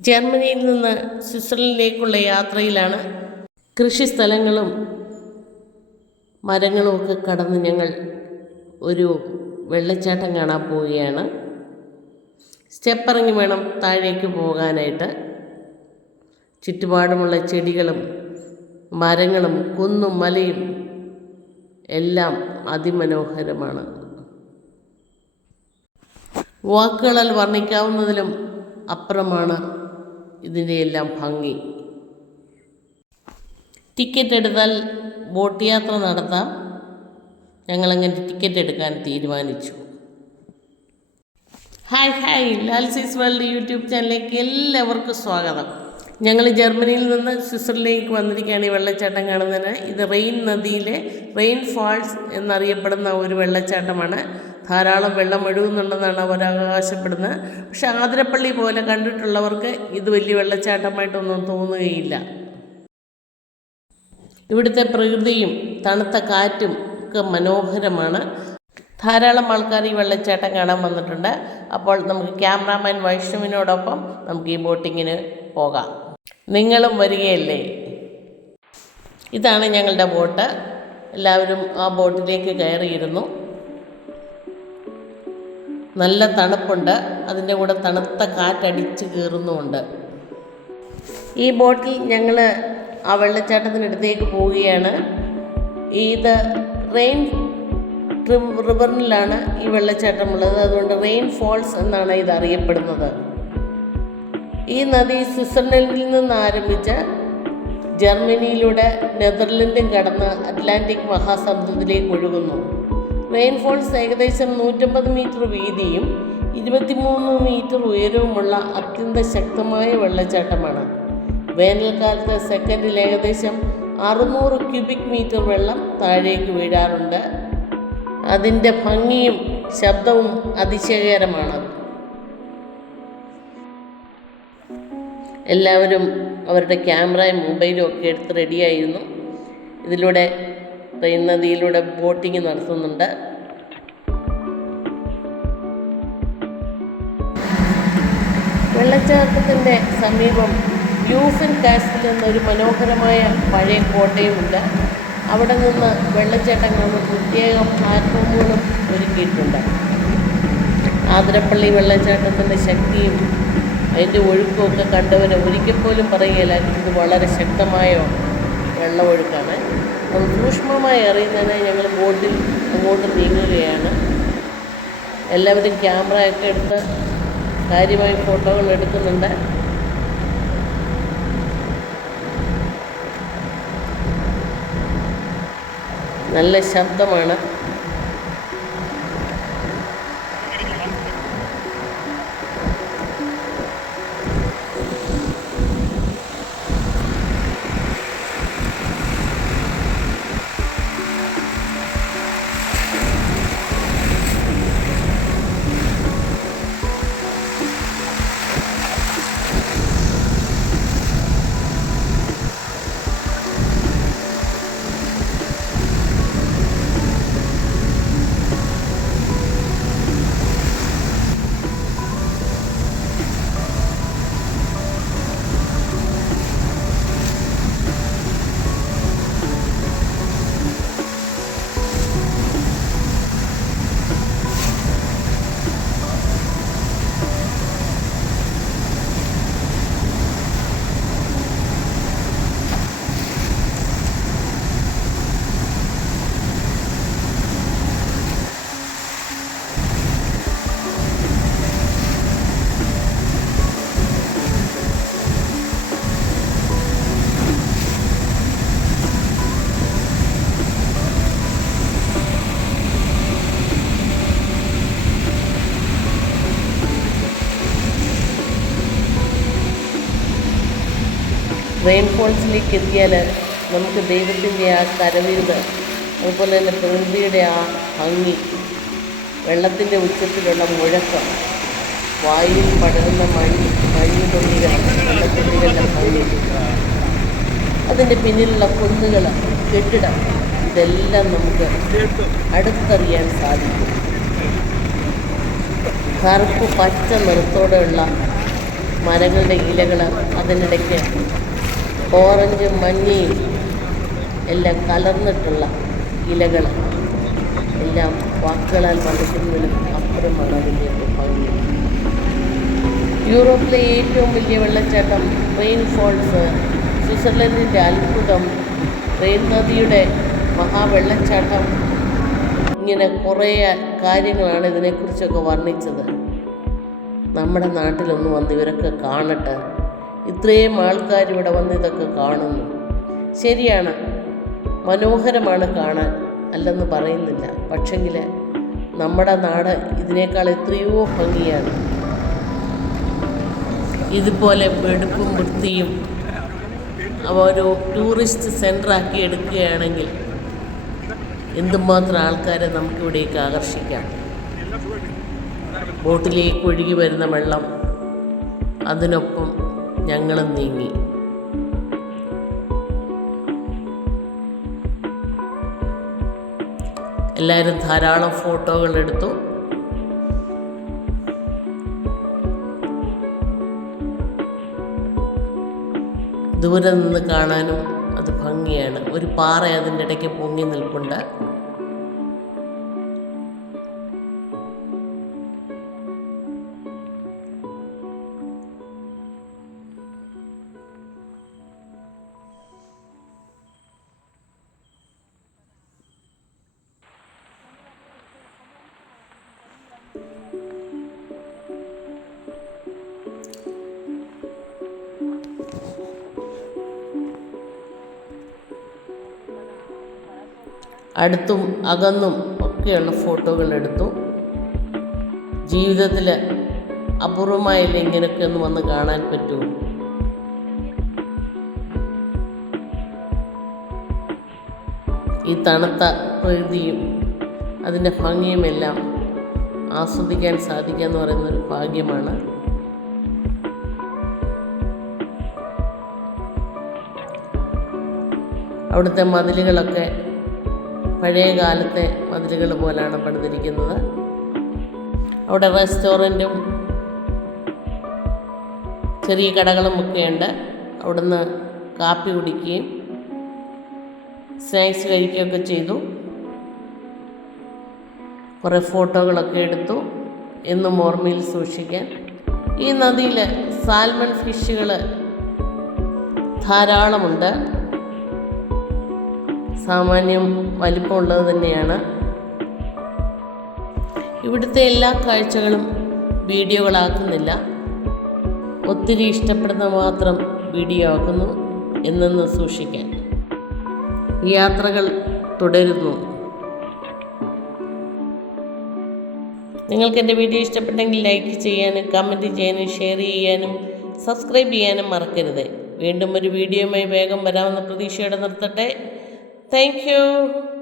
ജർമ്മനിയിൽ നിന്ന് സ്വിറ്റ്സർലൻഡിലേക്കുള്ള യാത്രയിലാണ്. കൃഷിസ്ഥലങ്ങളും മരങ്ങളുമൊക്കെ കടന്ന് ഞങ്ങൾ ഒരു വെള്ളച്ചാട്ടം കാണാൻ പോവുകയാണ്. സ്റ്റെപ്പിറങ്ങി വേണം താഴേക്ക് പോകാനായിട്ട്. ചുറ്റുപാടുമുള്ള ചെടികളും മരങ്ങളും കുന്നും മലയും എല്ലാം അതിമനോഹരമാണ്. വാക്കുകളാൽ വർണ്ണിക്കാവുന്നതിലും അപ്പുറമാണ് ഇതിൻ്റെ എല്ലാം ഭംഗി. ടിക്കറ്റ് എടുത്താൽ ബോട്ട് യാത്ര നടത്താം. ഞങ്ങളങ്ങനെ ടിക്കറ്റ് എടുക്കാൻ തീരുമാനിച്ചു. ഹായ് ലാൽസീസ് വേൾഡ് യൂട്യൂബ് ചാനലിലേക്ക് എല്ലാവർക്കും സ്വാഗതം. ഞങ്ങൾ ജർമ്മനിയിൽ നിന്ന് സ്വിറ്റ്സർലൻഡിലേക്ക് വന്നിരിക്കുകയാണ് ഈ വെള്ളച്ചാട്ടം കാണുന്നതിന്. ഇത് റെയിൻ നദിയിലെ റെയിൻ ഫാൾസ് എന്നറിയപ്പെടുന്ന ഒരു വെള്ളച്ചാട്ടമാണ്. ധാരാളം വെള്ളം ഒഴുകുന്നുണ്ടെന്നാണ് അവർ അവകാശപ്പെടുന്നത്. പക്ഷെ ആതിരപ്പള്ളി പോലെ കണ്ടിട്ടുള്ളവർക്ക് ഇത് വലിയ വെള്ളച്ചാട്ടമായിട്ടൊന്നും തോന്നുകയില്ല. ഇവിടുത്തെ പ്രകൃതിയും തണുത്ത കാറ്റും ഒക്കെ മനോഹരമാണ്. ധാരാളം ആൾക്കാർ ഈ വെള്ളച്ചാട്ടം കാണാൻ വന്നിട്ടുണ്ട്. അപ്പോൾ നമുക്ക് ക്യാമറാമാൻ വൈഷ്ണവിനോടൊപ്പം നമുക്ക് ഈ ബോട്ടിങ്ങിന് പോകാം. നിങ്ങളും വരികയല്ലേ? ഇതാണ് ഞങ്ങളുടെ ബോട്ട്. എല്ലാവരും ആ ബോട്ടിലേക്ക് കയറിയിരുന്നു. നല്ല തണുപ്പുണ്ട്, അതിൻ്റെ കൂടെ തണുത്ത കാറ്റടിച്ച് കയറുന്നുമുണ്ട്. ഈ ബോട്ടിൽ ഞങ്ങൾ ആ വെള്ളച്ചാട്ടത്തിനടുത്തേക്ക് പോവുകയാണ്. ഇത് റെയിൻ റിവറിലാണ് ഈ വെള്ളച്ചാട്ടമുള്ളത്. അതുകൊണ്ട് റെയിൻ ഫോൾസ് എന്നാണ് ഇത് അറിയപ്പെടുന്നത്. ഈ നദി സ്വിറ്റ്സർലൻഡിൽ നിന്ന് ആരംഭിച്ച് ജർമ്മനിയിലൂടെ നെതർലൻഡും കടന്ന് അറ്റ്ലാന്റിക് മഹാസമുദ്രത്തിലേക്ക് ഒഴുകുന്നു. റെയിൻ ഫോൾസ് ഏകദേശം 150 മീറ്റർ വീതിയും 23 മീറ്റർ ഉയരവുമുള്ള അത്യന്ത ശക്തമായ വെള്ളച്ചാട്ടമാണ്. വേനൽക്കാലത്ത് സെക്കൻഡിൽ ഏകദേശം 600 ക്യൂബിക് മീറ്റർ വെള്ളം താഴേക്ക് വീഴാറുണ്ട്. അതിൻ്റെ ഭംഗിയും ശബ്ദവും അതിശയകരമാണ്. എല്ലാവരും അവരുടെ ക്യാമറയും മൊബൈലും ഒക്കെ എടുത്ത് റെഡിയായിരുന്നു. ഇതിലൂടെ റെയിൻ നദിയിലൂടെ ബോട്ടിങ് നടത്തുന്നുണ്ട്. വെള്ളച്ചാട്ടത്തിൻ്റെ സമീപം യൂഫൻ കാസ്റ്റിൽ എന്നൊരു മനോഹരമായ പഴയ കോട്ടയുമുണ്ട്. അവിടെ നിന്ന് വെള്ളച്ചാട്ടം കാണുന്ന പ്രത്യേകം പ്ലാറ്റ്ഫോമുകളും ഒരുക്കിയിട്ടുണ്ട്. ആതിരപ്പള്ളി വെള്ളച്ചാട്ടത്തിൻ്റെ ശക്തിയും അതിൻ്റെ ഒഴുക്കുമൊക്കെ കണ്ടവർ ഒരിക്കൽ പോലും പറയുകയില്ല ഇത് വളരെ ശക്തമായ വെള്ളമൊഴുക്കാണ്. അത് സൂക്ഷ്മമായി അറിയുന്നതിന് ഞങ്ങൾ ബോട്ടിൽ അങ്ങോട്ട് നീങ്ങുകയാണ്. എല്ലാവരും ക്യാമറയൊക്കെ എടുത്ത് കാര്യമായി ഫോട്ടോകൾ എടുക്കുന്നുണ്ട്. നല്ല ശബ്ദമാണ്. റെയിൻ ഫോൾസിലേക്ക് എത്തിയാൽ നമുക്ക് ദൈവത്തിൻ്റെ ആ കരവിരുത്, അതുപോലെ തന്നെ പ്രകൃതിയുടെ ആ ഭംഗി, വെള്ളത്തിൻ്റെ ഉച്ചത്തിലുള്ള മുഴക്കം, വായുവിൽ പടരുന്ന മഞ്ഞുതുള്ളികൾ, വെള്ളത്തിൻ്റെ ഭംഗി, അതിൻ്റെ പിന്നിലുള്ള കുന്നുകൾ, കെട്ടിടം, ഇതെല്ലാം നമുക്ക് അടുത്തറിയാൻ സാധിക്കും. കറുപ്പ് പച്ച നിറത്തോടെയുള്ള മരങ്ങളുടെ ഇലകൾ, അതിനിടയ്ക്ക് ഓറഞ്ചും മഞ്ഞയും എല്ലാം കലർന്നിട്ടുള്ള ഇലകൾ എല്ലാം വാക്കുകളാൽ വർണ്ണിക്കുന്നതിലും അപ്പുറമാണ് അതിൻ്റെ ഭംഗി. യൂറോപ്പിലെ ഏറ്റവും വലിയ വെള്ളച്ചാട്ടം റെയിൻ ഫോൾസ്, സ്വിറ്റ്സർലൻഡിൻ്റെ അത്ഭുതം, റെയിൻ നദിയുടെ മഹാവെള്ളച്ചാട്ടം, ഇങ്ങനെ കുറേ കാര്യങ്ങളാണ് ഇതിനെക്കുറിച്ചൊക്കെ വർണ്ണിച്ചത്. നമ്മുടെ നാട്ടിലൊന്ന് വന്ന് ഇവരൊക്കെ കാണട്ടെ. ഇത്രയും ആൾക്കാരിവിടെ വന്ന് ഇതൊക്കെ കാണുന്നു. ശരിയാണ്, മനോഹരമാണ് കാണാൻ, അല്ലെന്ന് പറയുന്നില്ല. പക്ഷെങ്കിൽ നമ്മുടെ നാട് ഇതിനേക്കാൾ എത്രയോ ഭംഗിയാണ്. ഇതുപോലെ വെടുപ്പും വൃത്തിയും ഒരു ടൂറിസ്റ്റ് സെൻ്ററാക്കി എടുക്കുകയാണെങ്കിൽ എന്തുമാത്രം ആൾക്കാരെ നമുക്കിവിടേക്ക് ആകർഷിക്കാം. ബോട്ടിലേക്ക് ഒഴുകി വരുന്ന വെള്ളം, അതിനൊപ്പം ഞങ്ങളും നീങ്ങി. എല്ലാവരും ധാരാളം ഫോട്ടോകൾ എടുത്തു. ദൂരെ നിന്ന് കാണാനും അത് ഭംഗിയാണ്. ഒരു പാറ അതിൻ്റെ ഇടയ്ക്ക് പൊങ്ങി നിൽപ്പുണ്ട്. അടുത്തും അകന്നും ഒക്കെയുള്ള ഫോട്ടോകൾ എടുത്തു. ജീവിതത്തിൽ അപൂർവമായില്ല ഇങ്ങനെയൊക്കെ ഒന്ന് വന്ന് കാണാൻ പറ്റുമോ. ഈ തണുത്ത പ്രകൃതിയും അതിൻ്റെ ഭംഗിയുമെല്ലാം ആസ്വദിക്കാൻ സാധിക്കുക എന്ന് പറയുന്നൊരു ഭാഗ്യമാണ്. അവിടുത്തെ മതിലുകളൊക്കെ പഴയ കാലത്തെ മതിലുകൾ പോലാണ് പണിതിരിക്കുന്നത്. അവിടെ റെസ്റ്റോറൻറ്റും ചെറിയ കടകളും ഒക്കെയുണ്ട്. അവിടുന്ന് കാപ്പി കുടിക്കുകയും സ്നാക്സ് കഴിക്കുകയൊക്കെ ചെയ്തു. കുറേ ഫോട്ടോകളൊക്കെ എടുത്തു, എന്നും ഓർമ്മയിൽ സൂക്ഷിക്കാൻ. ഈ നദിയിൽ സാൽമൺ ഫിഷുകൾ ധാരാളമുണ്ട്. സാമാന്യം വലിപ്പമുള്ളത് തന്നെയാണ്. ഇവിടുത്തെ എല്ലാ കാഴ്ചകളും വീഡിയോകളാക്കുന്നില്ല, ഒത്തിരി ഇഷ്ടപ്പെടുന്ന മാത്രം വീഡിയോ ആക്കുന്നു. എന്നെന്ന് സൂക്ഷിക്കാൻ യാത്രകൾ തുടരുന്നു. നിങ്ങൾക്ക് എൻ്റെ വീഡിയോ ഇഷ്ടപ്പെട്ടെങ്കിൽ ലൈക്ക് ചെയ്യാനും കമൻറ്റ് ചെയ്യാനും ഷെയർ ചെയ്യാനും സബ്സ്ക്രൈബ് ചെയ്യാനും മറക്കരുത്. വീണ്ടും ഒരു വീഡിയോയുമായി വേഗം വരാമെന്ന പ്രതീക്ഷയോടെ നിർത്തട്ടെ. Thank you.